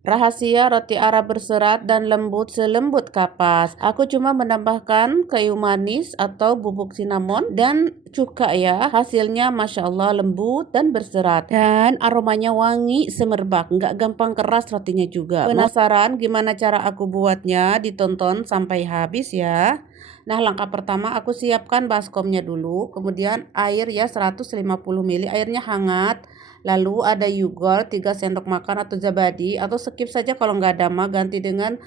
Rahasia roti Arab berserat dan lembut selembut kapas. Aku cuma menambahkan kayu manis atau bubuk cinnamon dan cuka ya. Hasilnya Masya Allah lembut dan berserat. Dan aromanya wangi semerbak. Nggak gampang keras rotinya juga. Penasaran gimana cara aku buatnya? Ditonton sampai habis ya. Nah, langkah pertama aku siapkan baskomnya dulu. Kemudian air ya 150 ml. Airnya hangat. Lalu ada yogurt 3 sendok makan atau zabadi, atau skip saja kalau nggak ada mah ganti dengan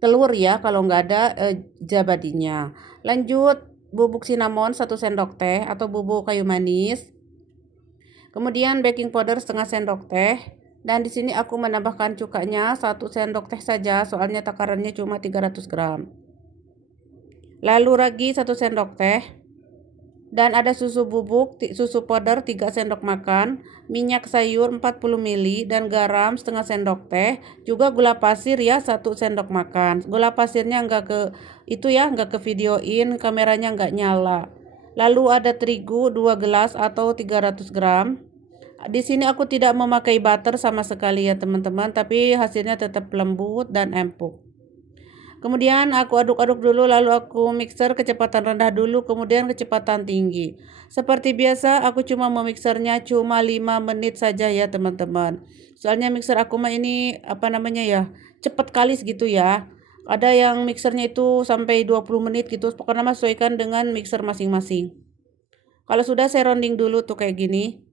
telur ya kalau nggak ada zabadinya. Lanjut bubuk cinnamon 1 sendok teh atau bubuk kayu manis. Kemudian baking powder setengah sendok teh. Dan di sini aku menambahkan cukanya 1 sendok teh saja soalnya takarannya cuma 300 gram. Lalu ragi 1 sendok teh. Dan ada susu bubuk, susu powder 3 sendok makan, minyak sayur 40 ml dan garam setengah sendok teh, juga gula pasir ya 1 sendok makan. Gula pasirnya enggak ke videoin, kameranya enggak nyala. Lalu ada terigu 2 gelas atau 300 gram. Di sini aku tidak memakai butter sama sekali ya teman-teman, tapi hasilnya tetap lembut dan empuk. Kemudian aku aduk-aduk dulu, lalu aku mixer kecepatan rendah dulu, kemudian kecepatan tinggi. Seperti biasa aku cuma memixernya cuma 5 menit saja ya teman-teman. Soalnya mixer aku mah ini cepat kali gitu ya. Ada yang mixernya itu sampai 20 menit gitu, pokoknya sesuaikan dengan mixer masing-masing. Kalau sudah saya rounding dulu tuh kayak gini.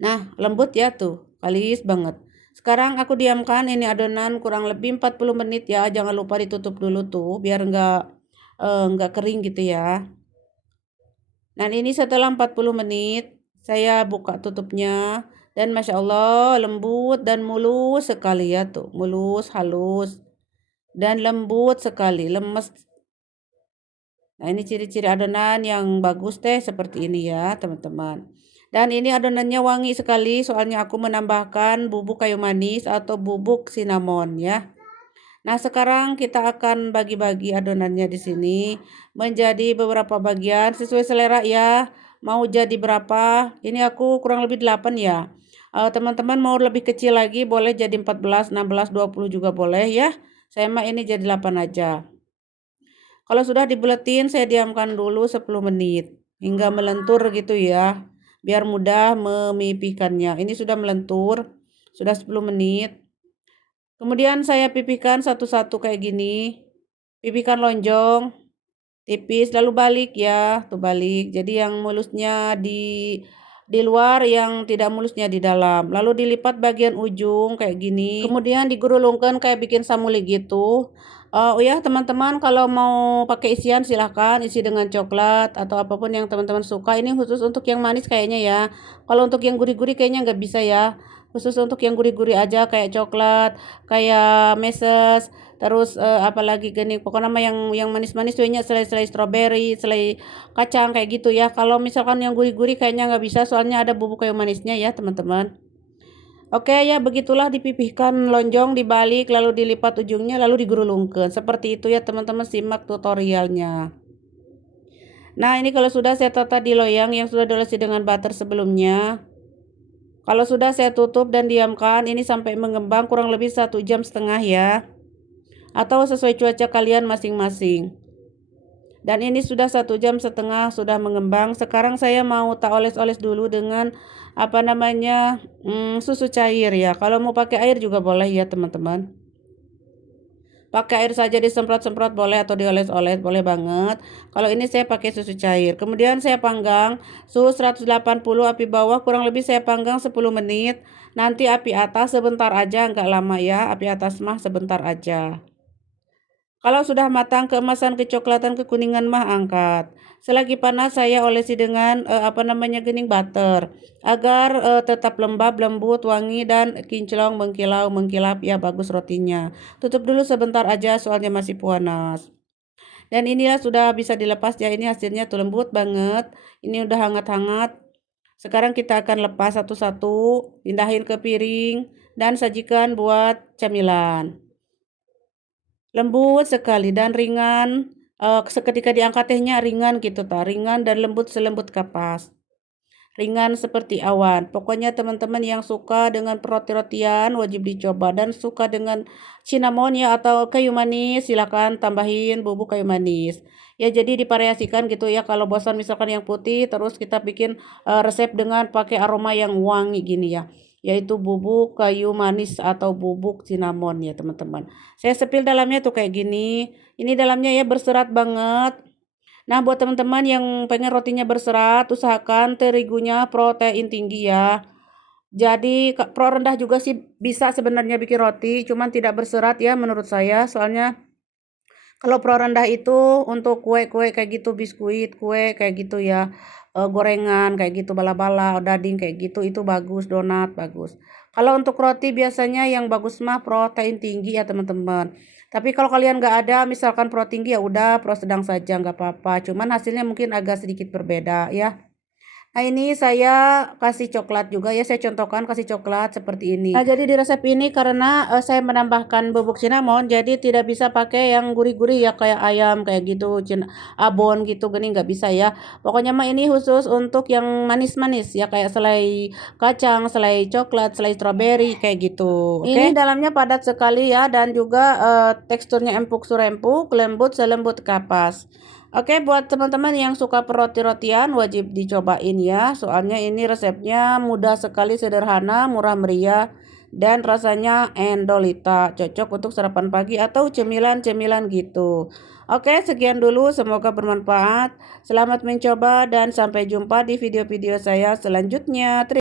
Nah, lembut ya tuh, kalis banget. Sekarang aku diamkan ini adonan kurang lebih 40 menit ya. Jangan lupa ditutup dulu tuh biar enggak kering gitu ya. Nah, ini setelah 40 menit saya buka tutupnya dan Masya Allah lembut dan mulus sekali ya tuh. Mulus, halus dan lembut sekali, lemes. Nah, ini ciri-ciri adonan yang bagus teh seperti ini ya, teman-teman. Dan ini adonannya wangi sekali, soalnya aku menambahkan bubuk kayu manis atau bubuk cinnamon ya. Nah, sekarang kita akan bagi-bagi adonannya di sini menjadi beberapa bagian sesuai selera ya. Mau jadi berapa? Ini aku kurang lebih 8 ya. Teman-teman mau lebih kecil lagi boleh jadi 14, 16, 20 juga boleh ya. Saya mah ini jadi 8 aja. Kalau sudah dibuletin, saya diamkan dulu 10 menit hingga melentur gitu ya. Biar mudah memipihkannya. Ini sudah melentur, sudah 10 menit. Kemudian saya pipihkan satu-satu kayak gini. Pipihkan lonjong, tipis, lalu balik ya, tuh balik. Jadi yang mulusnya di luar, yang tidak mulusnya di dalam. Lalu dilipat bagian ujung kayak gini. Kemudian digulungkan kayak bikin samuli gitu. Oh ya teman-teman, kalau mau pakai isian silahkan isi dengan coklat atau apapun yang teman-teman suka. Ini khusus untuk yang manis kayaknya ya. Kalau untuk yang gurih-gurih kayaknya nggak bisa ya. Khusus untuk yang gurih-gurih aja kayak coklat, kayak meses. Terus apalagi gini, pokoknya mah yang manis-manis tuhnya selai strawberry, selai kacang kayak gitu ya. Kalau misalkan yang gurih-gurih kayaknya nggak bisa, soalnya ada bubuk kayu manisnya ya teman-teman. Oke ya, begitulah dipipihkan lonjong, dibalik, lalu dilipat ujungnya, lalu digulungkan. Seperti itu ya teman-teman, simak tutorialnya. Nah, ini kalau sudah saya tata di loyang yang sudah diolesi dengan butter sebelumnya. Kalau sudah saya tutup dan diamkan, ini sampai mengembang kurang lebih 1,5 jam ya. Atau sesuai cuaca kalian masing-masing. Dan ini sudah 1,5 jam sudah mengembang. Sekarang saya mau tak oles-oles dulu dengan susu cair ya. Kalau mau pakai air juga boleh ya teman-teman. Pakai air saja disemprot-semprot boleh atau dioles-oles boleh banget. Kalau ini saya pakai susu cair. Kemudian saya panggang suhu 180 api bawah, kurang lebih saya panggang 10 menit. Nanti api atas sebentar aja, enggak lama ya. Api atas mah sebentar aja. Kalau sudah matang keemasan, kecoklatan, kekuningan mah angkat. Selagi panas saya olesi dengan gening butter agar tetap lembab, lembut, wangi dan kinclong, mengkilau, mengkilap ya, bagus rotinya. Tutup dulu sebentar aja soalnya masih panas. Dan inilah sudah bisa dilepas ya, ini hasilnya tuh lembut banget. Ini udah hangat-hangat. Sekarang kita akan lepas satu-satu, pindahin ke piring dan sajikan buat camilan. Lembut sekali dan ringan, seketika diangkat tehnya ringan gitu ringan dan lembut selembut kapas. ringan seperti awan. Pokoknya teman-teman yang suka dengan roti-rotian wajib dicoba, dan suka dengan cinnamon ya atau kayu manis silakan tambahin bubuk kayu manis. Ya jadi divariasikan gitu ya. Kalau bosan misalkan yang putih, terus kita bikin resep dengan pakai aroma yang wangi gini ya. Yaitu bubuk kayu manis atau bubuk cinnamon ya teman-teman. Saya sepil dalamnya tuh kayak gini. Ini dalamnya ya berserat banget. Nah, buat teman-teman yang pengen rotinya berserat, usahakan terigunya protein tinggi ya. Jadi pro rendah juga sih bisa sebenarnya bikin roti, cuman tidak berserat ya menurut saya. Soalnya kalau pro rendah itu untuk kue-kue kayak gitu, biskuit, kue kayak gitu ya, gorengan kayak gitu, bala-bala, daging kayak gitu, itu bagus, donat bagus. Kalau untuk roti biasanya yang bagus mah protein tinggi ya teman-teman. Tapi kalau kalian nggak ada misalkan pro tinggi ya udah pro sedang saja nggak apa-apa. Cuman hasilnya mungkin agak sedikit berbeda ya. Nah, ini saya kasih coklat juga ya, saya contohkan kasih coklat seperti ini. Nah, jadi di resep ini karena saya menambahkan bubuk cinnamon, jadi tidak bisa pakai yang gurih-gurih ya kayak ayam kayak gitu, abon gitu gini nggak bisa ya. Pokoknya mah ini khusus untuk yang manis-manis ya kayak selai kacang, selai coklat, selai strawberry kayak gitu. Oke. Ini dalamnya padat sekali ya, dan juga teksturnya empuk surempuk, lembut selembut kapas. Oke, buat teman-teman yang suka roti-rotian wajib dicobain ya. Soalnya ini resepnya mudah sekali, sederhana, murah meriah, dan rasanya endolita. Cocok untuk sarapan pagi atau cemilan-cemilan gitu. Oke, sekian dulu. Semoga bermanfaat. Selamat mencoba dan sampai jumpa di video-video saya selanjutnya.